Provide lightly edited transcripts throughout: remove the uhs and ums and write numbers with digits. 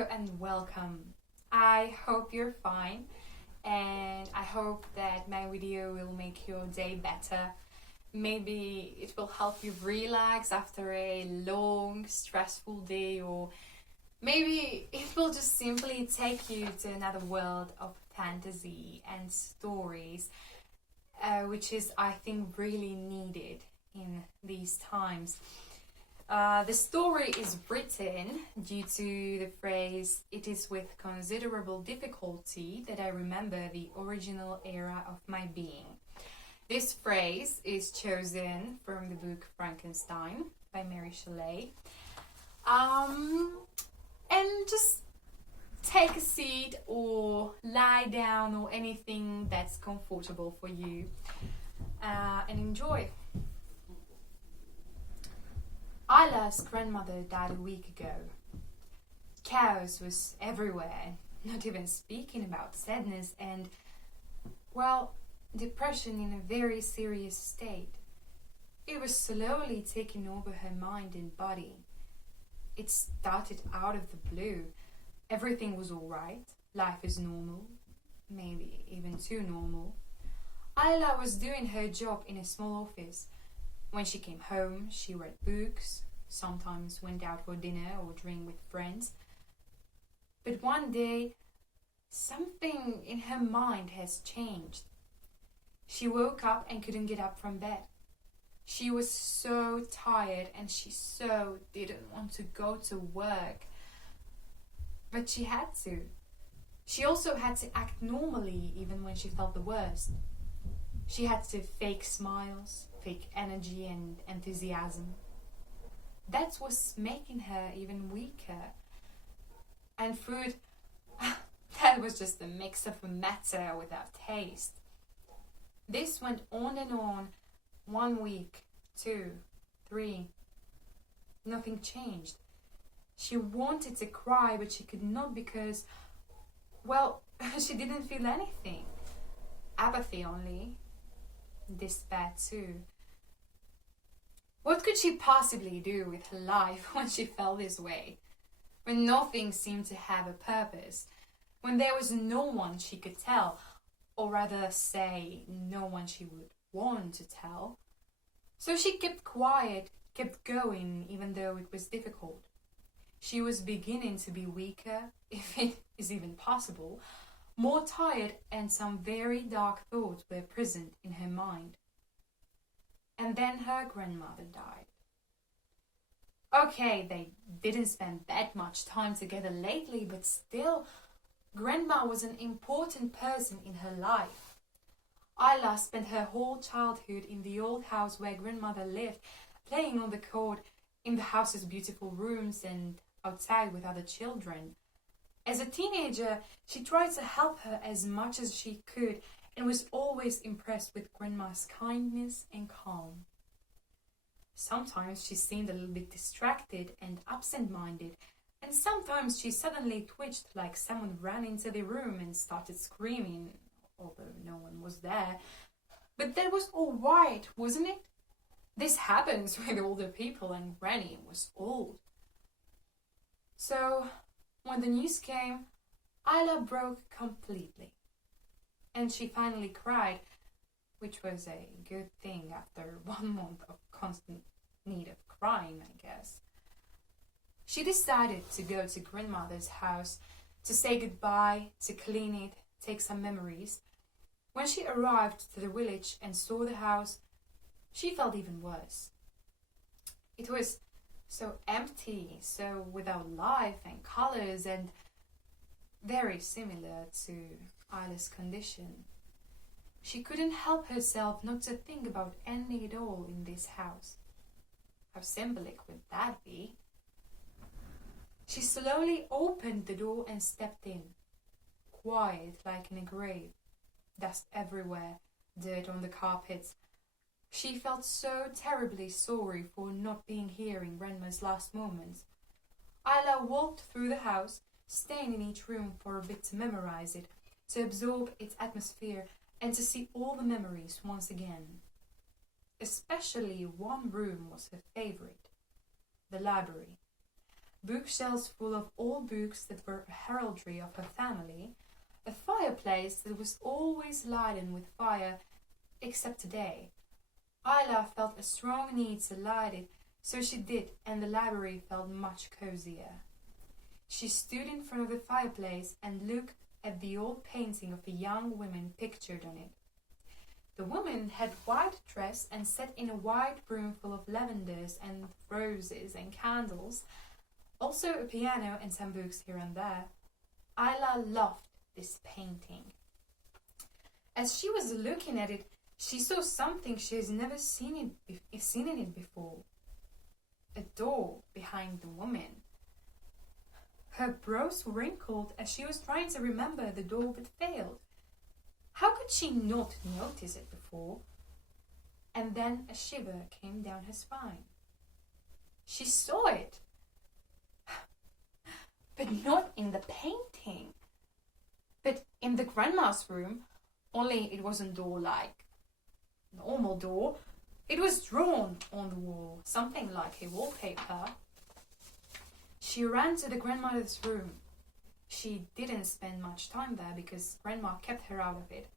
Hello and welcome. I hope you're fine and I hope that my video will make your day better. Maybe it will help you relax after a long, stressful day, or maybe it will just simply take you to another world of fantasy and stories, which is, I think, really needed in these times. The story is written due to the phrase, "It is with considerable difficulty that I remember the original era of my being." This phrase is chosen from the book Frankenstein by Mary Shelley. And just take a seat or lie down or anything that's comfortable for you and enjoy. Isla's grandmother died a week ago. Chaos was everywhere, not even speaking about sadness and, well, depression in a very serious state. It was slowly taking over her mind and body. It started out of the blue. Everything was alright. Life is normal. Maybe even too normal. Isla was doing her job in a small office. When she came home, she read books, sometimes went out for dinner or drink with friends. But one day, something in her mind has changed. She woke up and couldn't get up from bed. She was so tired and she so didn't want to go to work. But she had to. She also had to act normally even when she felt the worst. She had to fake smiles, fake energy and enthusiasm. That was making her even weaker. And food, that was just a mix of matter without taste. This went on and on, 1 week, 2, 3. Nothing changed. She wanted to cry, but she could not because, well, she didn't feel anything. Apathy only. Despair too. What could she possibly do with her life when she felt this way? When nothing seemed to have a purpose? When there was no one she could tell, or rather say, no one she would want to tell? So she kept quiet, kept going, even though it was difficult. She was beginning to be weaker, if it is even possible, more tired, and some very dark thoughts were present in her mind. And then her grandmother died. Okay, they didn't spend that much time together lately, but still, Grandma was an important person in her life. Isla spent her whole childhood in the old house where Grandmother lived, playing on the court, in the house's beautiful rooms, and outside with other children. As a teenager, she tried to help her as much as she could and was always impressed with Grandma's kindness and calm. Sometimes she seemed a little bit distracted and absent-minded, and sometimes she suddenly twitched like someone ran into the room and started screaming, although no one was there. But that was all right, wasn't it? This happens with older people, and Granny was old. So, when the news came, Isla broke completely. And she finally cried, which was a good thing after 1 month of constant need of crying, I guess. She decided to go to Grandmother's house to say goodbye, to clean it, take some memories. When she arrived to the village and saw the house, she felt even worse. It was so empty, so without life and colors, and very similar to Isla's condition. She couldn't help herself not to think about ending it all in this house. How symbolic would that be? She slowly opened the door and stepped in. Quiet like in a grave. Dust everywhere, dirt on the carpets. She felt so terribly sorry for not being here in Grandma's last moments. Isla walked through the house, staying in each room for a bit to memorize it, to absorb its atmosphere, and to see all the memories once again. Especially one room was her favorite, the library. bookshelves full of old books that were a heraldry of her family, a fireplace that was always lighted with fire, except today. Isla felt a strong need to light it, so she did, and the library felt much cozier. She stood in front of the fireplace and looked at the old painting of a young woman pictured on it. The woman had white dress and sat in a white room full of lavenders and roses and candles, also a piano and some books here and there. Isla loved this painting. As she was looking at it, she saw something she has never seen in it before. A door behind the woman. Her brows wrinkled as she was trying to remember the door but failed. How could she not notice it before? And then a shiver came down her spine. She saw it, but not in the painting, but in the grandma's room, only it wasn't door like a normal door. It was drawn on the wall, something like a wallpaper. She ran to the grandmother's room. She didn't spend much time there because Grandma kept her out of it.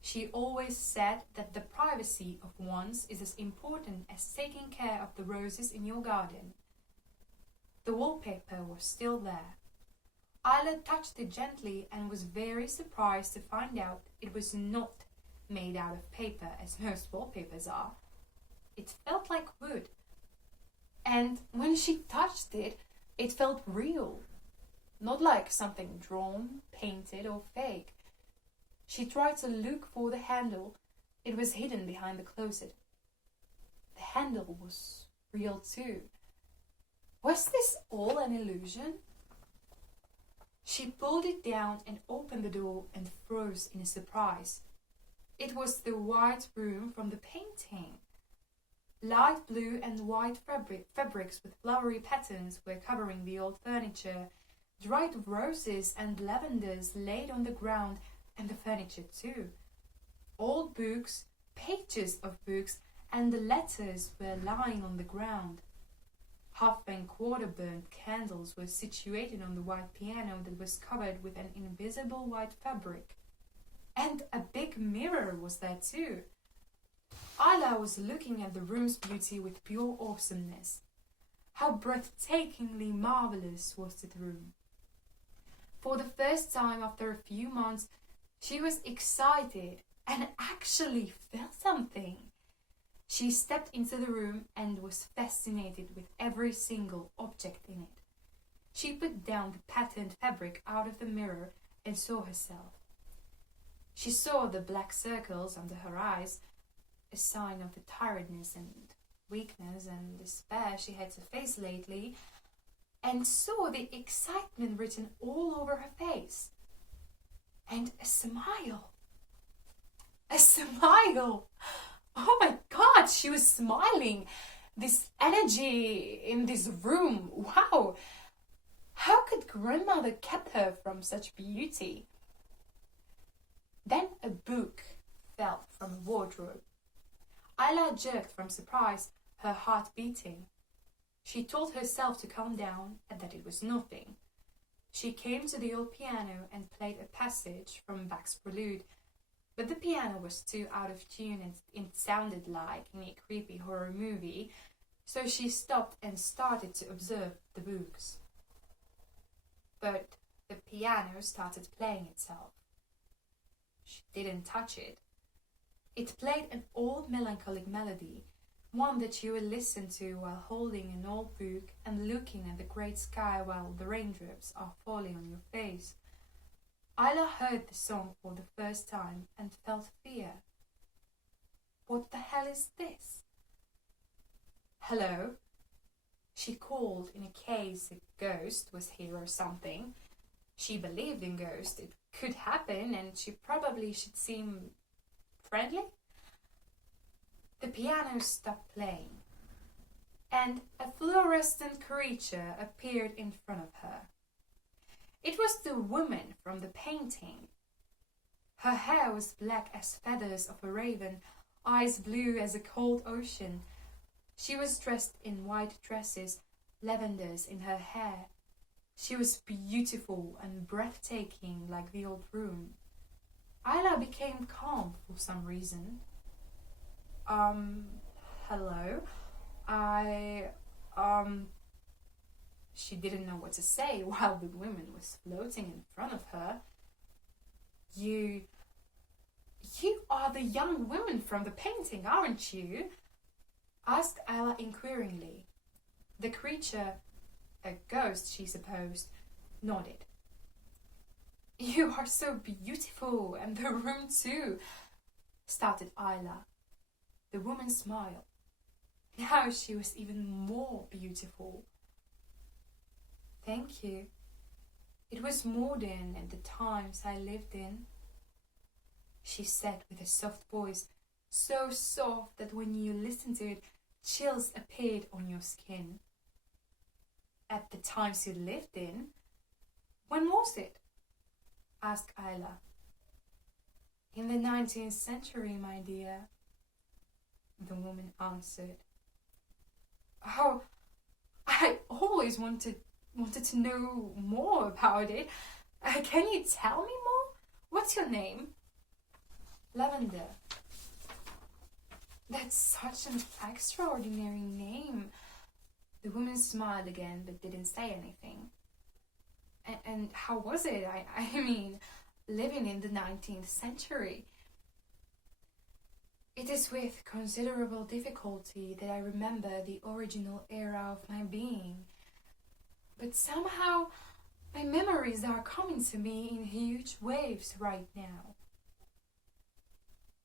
She always said that the privacy of one's is as important as taking care of the roses in your garden. The wallpaper was still there. Isla touched it gently and was very surprised to find out it was not made out of paper as most wallpapers are. It felt like wood. And when she touched it, it felt real. Not like something drawn, painted, or fake. She tried to look for the handle. It was hidden behind the closet. The handle was real too. Was this all an illusion? She pulled it down and opened the door and froze in surprise. It was the white room from the painting. Light blue and white fabrics with flowery patterns were covering the old furniture. Dried roses and lavenders laid on the ground, and the furniture too. Old books, pages of books, and the letters were lying on the ground. Half and quarter burnt candles were situated on the white piano that was covered with an invisible white fabric. And a big mirror was there too. Isla was looking at the room's beauty with pure awesomeness. How breathtakingly marvelous was the room. For the first time after a few months, she was excited and actually felt something. She stepped into the room and was fascinated with every single object in it. She put down the patterned fabric out of the mirror and saw herself. She saw the black circles under her eyes, a sign of the tiredness and weakness and despair she had to face lately, and saw the excitement written all over her face. And a smile. A smile! Oh my God, she was smiling. This energy in this room, wow! How could grandmother keep her from such beauty? Then a book fell from a wardrobe. Isla jerked from surprise, her heart beating. She told herself to calm down and that it was nothing. She came to the old piano and played a passage from Bach's Prelude, but the piano was too out of tune and it sounded like in a creepy horror movie, so she stopped and started to observe the books. But the piano started playing itself. She didn't touch it. It played an old melancholic melody, one that you would listen to while holding an old book and looking at the great sky while the raindrops are falling on your face. Isla heard the song for the first time and felt fear. What the hell is this? Hello? She called in case a ghost was here or something. She believed in ghosts. It could happen and she probably should seem friendly. The piano stopped playing, and a fluorescent creature appeared in front of her. It was the woman from the painting. Her hair was black as feathers of a raven, eyes blue as a cold ocean. She was dressed in white dresses, lavenders in her hair. She was beautiful and breathtaking like the old room. Isla became calm for some reason. Hello? She didn't know what to say while the woman was floating in front of her. You are the young woman from the painting, aren't you? Asked Isla inquiringly. The creature, a ghost she supposed, nodded. You are so beautiful, and the room too, started Isla. The woman smiled. Now she was even more beautiful. Thank you. It was modern at the times I lived in, she said with a soft voice, so soft that when you listened to it, chills appeared on your skin. At the times you lived in? When was it? Asked Isla. In the 19th century, my dear, the woman answered. Oh, I always wanted to know more about it. Can you tell me more? What's your name? Lavender. That's such an extraordinary name. The woman smiled again but didn't say anything. And how was it? I mean, living in the 19th century. It is with considerable difficulty that I remember the original era of my being. But somehow my memories are coming to me in huge waves right now.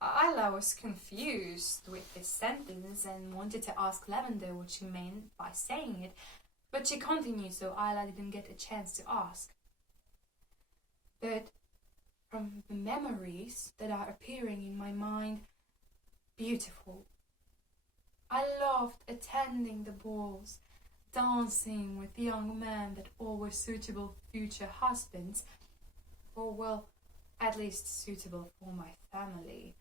Isla was confused with this sentence and wanted to ask Lavender what she meant by saying it, but she continued, so Isla didn't get a chance to ask. But from the memories that are appearing in my mind, beautiful. I loved attending the balls, dancing with young men that all were suitable future husbands, or well, at least suitable for my family.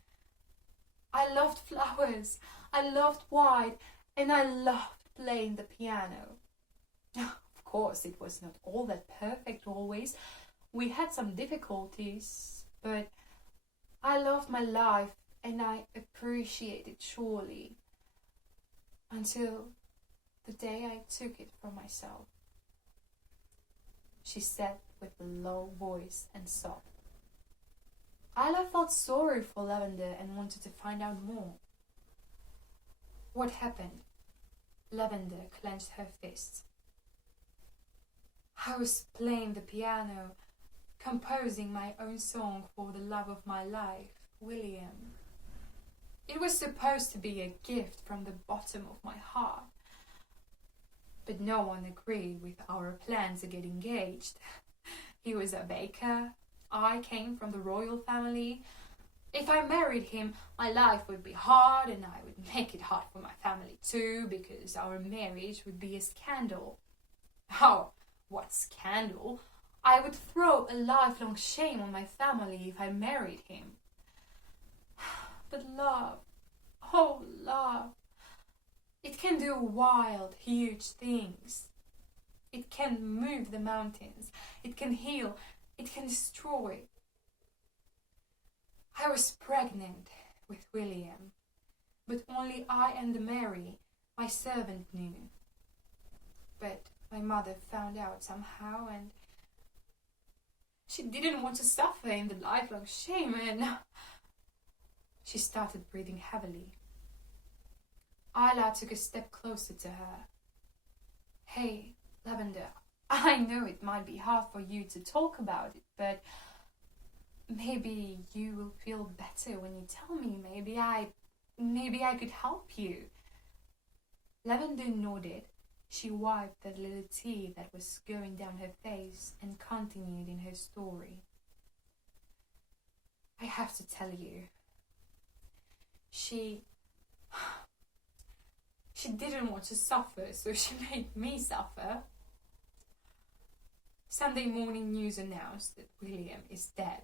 I loved flowers, I loved wine, and I loved playing the piano. Of course, it was not all that perfect always. We had some difficulties, but I loved my life and I appreciated it surely until the day I took it from myself, she said with a low voice and sobbed. Isla felt sorry for Lavender and wanted to find out more. What happened? Lavender clenched her fists. I was playing the piano, composing my own song for the love of my life, William. It was supposed to be a gift from the bottom of my heart. But no one agreed with our plan to get engaged. He was a baker. I came from the royal family. If I married him, my life would be hard and I would make it hard for my family too, because our marriage would be a scandal. Oh, what scandal? I would throw a lifelong shame on my family if I married him. But love, oh love, it can do wild, huge things. It can move the mountains, it can heal, it can destroy. I was pregnant with William, but only I and Mary, my servant, knew. But my mother found out somehow and she didn't want to suffer in the lifelong shame and she started breathing heavily. Isla took a step closer to her. Hey, Lavender, I know it might be hard for you to talk about it, but maybe you will feel better when you tell me. Maybe I could help you. Lavender nodded. She wiped the little tear that was going down her face and continued in her story. I have to tell you, she didn't want to suffer, so she made me suffer. Sunday morning news announced that William is dead.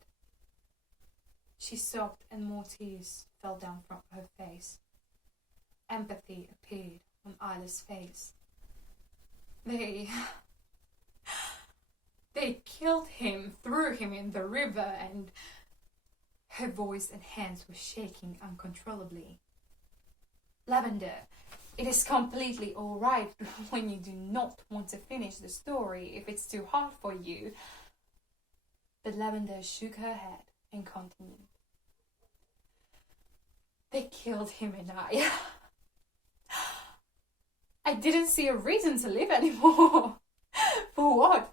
She sobbed and more tears fell down from her face. Empathy appeared on Isla's face. They killed him, threw him in the river, and her voice and hands were shaking uncontrollably. Lavender, it is completely all right when you do not want to finish the story if it's too hard for you. But Lavender shook her head and continued. They killed him and I didn't see a reason to live anymore. For what?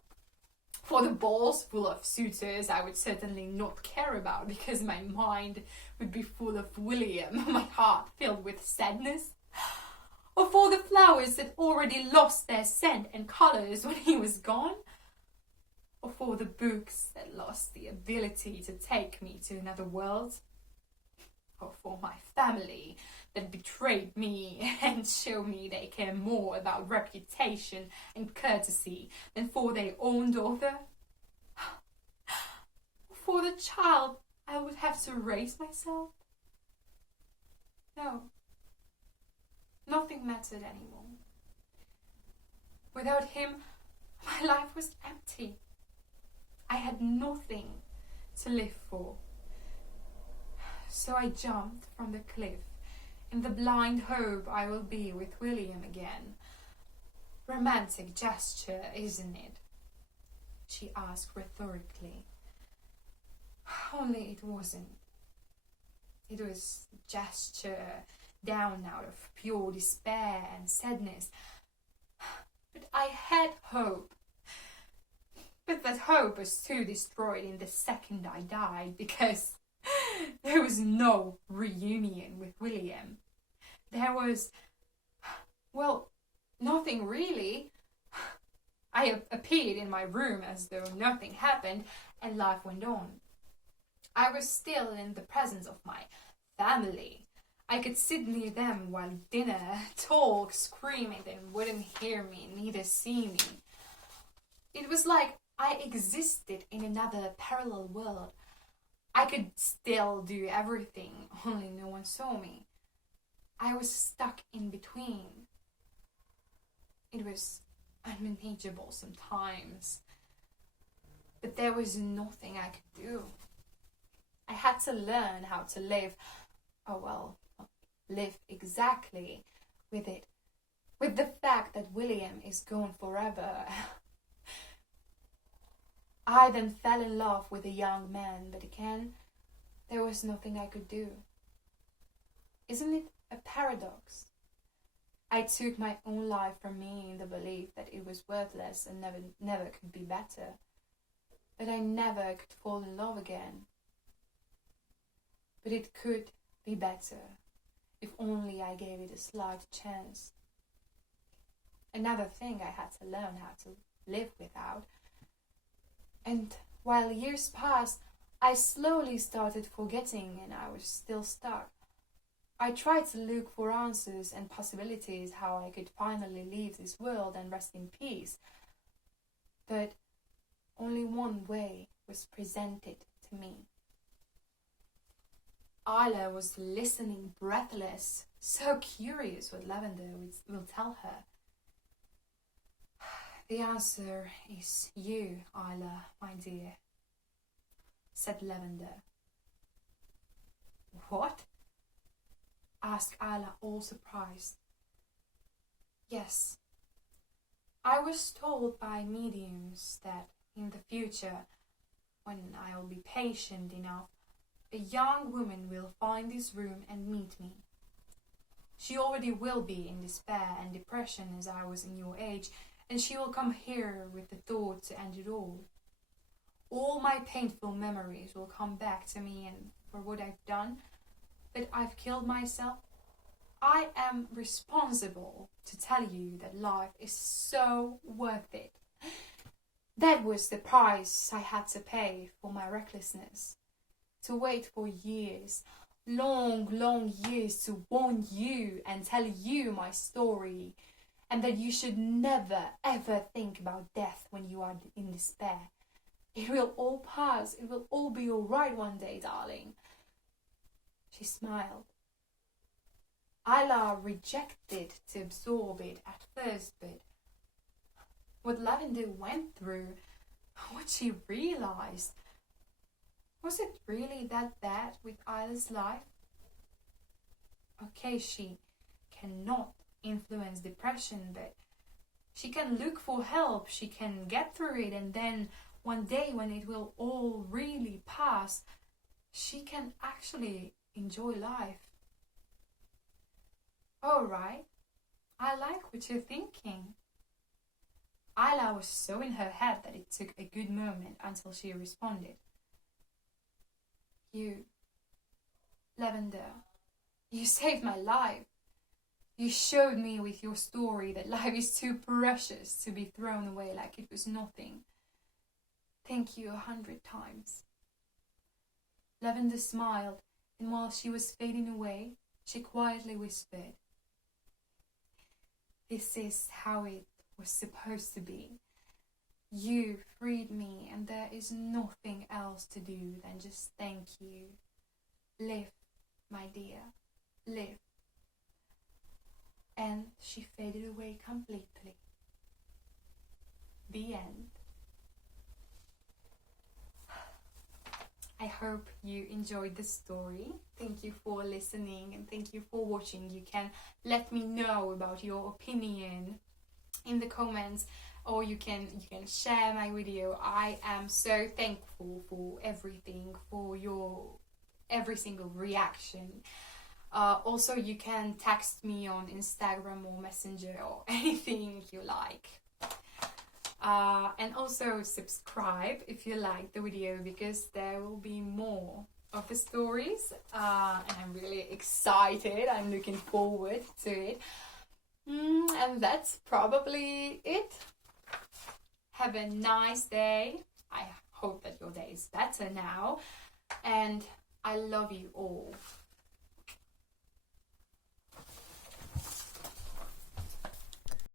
For the balls full of suitors I would certainly not care about because my mind would be full of William, my heart filled with sadness. Or for the flowers that already lost their scent and colours when he was gone. Or for the books that lost the ability to take me to another world. Or for my family that betrayed me and showed me they care more about reputation and courtesy than for their own daughter. Or for the child I would have to raise myself. No, nothing mattered anymore. Without him, my life was empty. I had nothing to live for. So I jumped from the cliff in the blind hope I will be with William again. Romantic gesture, isn't it? She asked rhetorically. Only it wasn't. It was a gesture down out of pure despair and sadness. But I had hope. But that hope was too destroyed in the second I died because there was no reunion with William. There was, well, nothing really. I appeared in my room as though nothing happened and life went on. I was still in the presence of my family. I could sit near them while dinner, talk, scream, and they wouldn't hear me, neither see me. It was like I existed in another parallel world. I could still do everything, only no one saw me. I was stuck in between. It was unmanageable sometimes, but there was nothing I could do. I had to learn how to live, live exactly with it, with the fact that William is gone forever. I then fell in love with a young man, but again, there was nothing I could do. Isn't it a paradox? I took my own life from me in the belief that it was worthless and never could be better. But I never could fall in love again. But it could be better, if only I gave it a slight chance. Another thing I had to learn how to live without. And while years passed, I slowly started forgetting and I was still stuck. I tried to look for answers and possibilities how I could finally leave this world and rest in peace. But only one way was presented to me. Isla was listening breathless, so curious what Lavender will tell her. The answer is you, Isla, my dear, said Lavender. What? Asked Isla, all surprised. Yes. I was told by mediums that in the future, when I'll be patient enough, a young woman will find this room and meet me. She already will be in despair and depression as I was in your age, and she will come here with the thought to end it all. All my painful memories will come back to me and for what I've done, but I've killed myself. I am responsible to tell you that life is so worth it. That was the price I had to pay for my recklessness. To wait for years, long years to warn you and tell you my story, and that you should never ever think about death when you are in despair. It will all pass. It will all be all right one day, darling. She smiled. Isla rejected to absorb it at first, but what Lavender went through, what she realized. Was it really that bad with Isla's life? Okay, she cannot influence depression, but she can look for help, she can get through it, and then one day when it will all really pass, she can actually enjoy life. Alright, I like what you're thinking. Isla was so in her head that it took a good moment until she responded. You, Lavender, you saved my life. You showed me with your story that life is too precious to be thrown away like it was nothing. Thank you 100 times. Lavender smiled, and while she was fading away, she quietly whispered, "This is how it was supposed to be. You freed me, and there is nothing else to do than just thank you. Live, my dear, live." And she faded away completely. The end. I hope you enjoyed the story. Thank you for listening and thank you for watching. You can let me know about your opinion in the comments, or you can share my video. I am so thankful for everything, for your every single reaction. Also, you can text me on Instagram or Messenger or anything you like. And also subscribe if you like the video, because there will be more of the stories. And I'm really excited. I'm looking forward to it. And that's probably it. Have a nice day. I hope that your day is better now. And I love you all.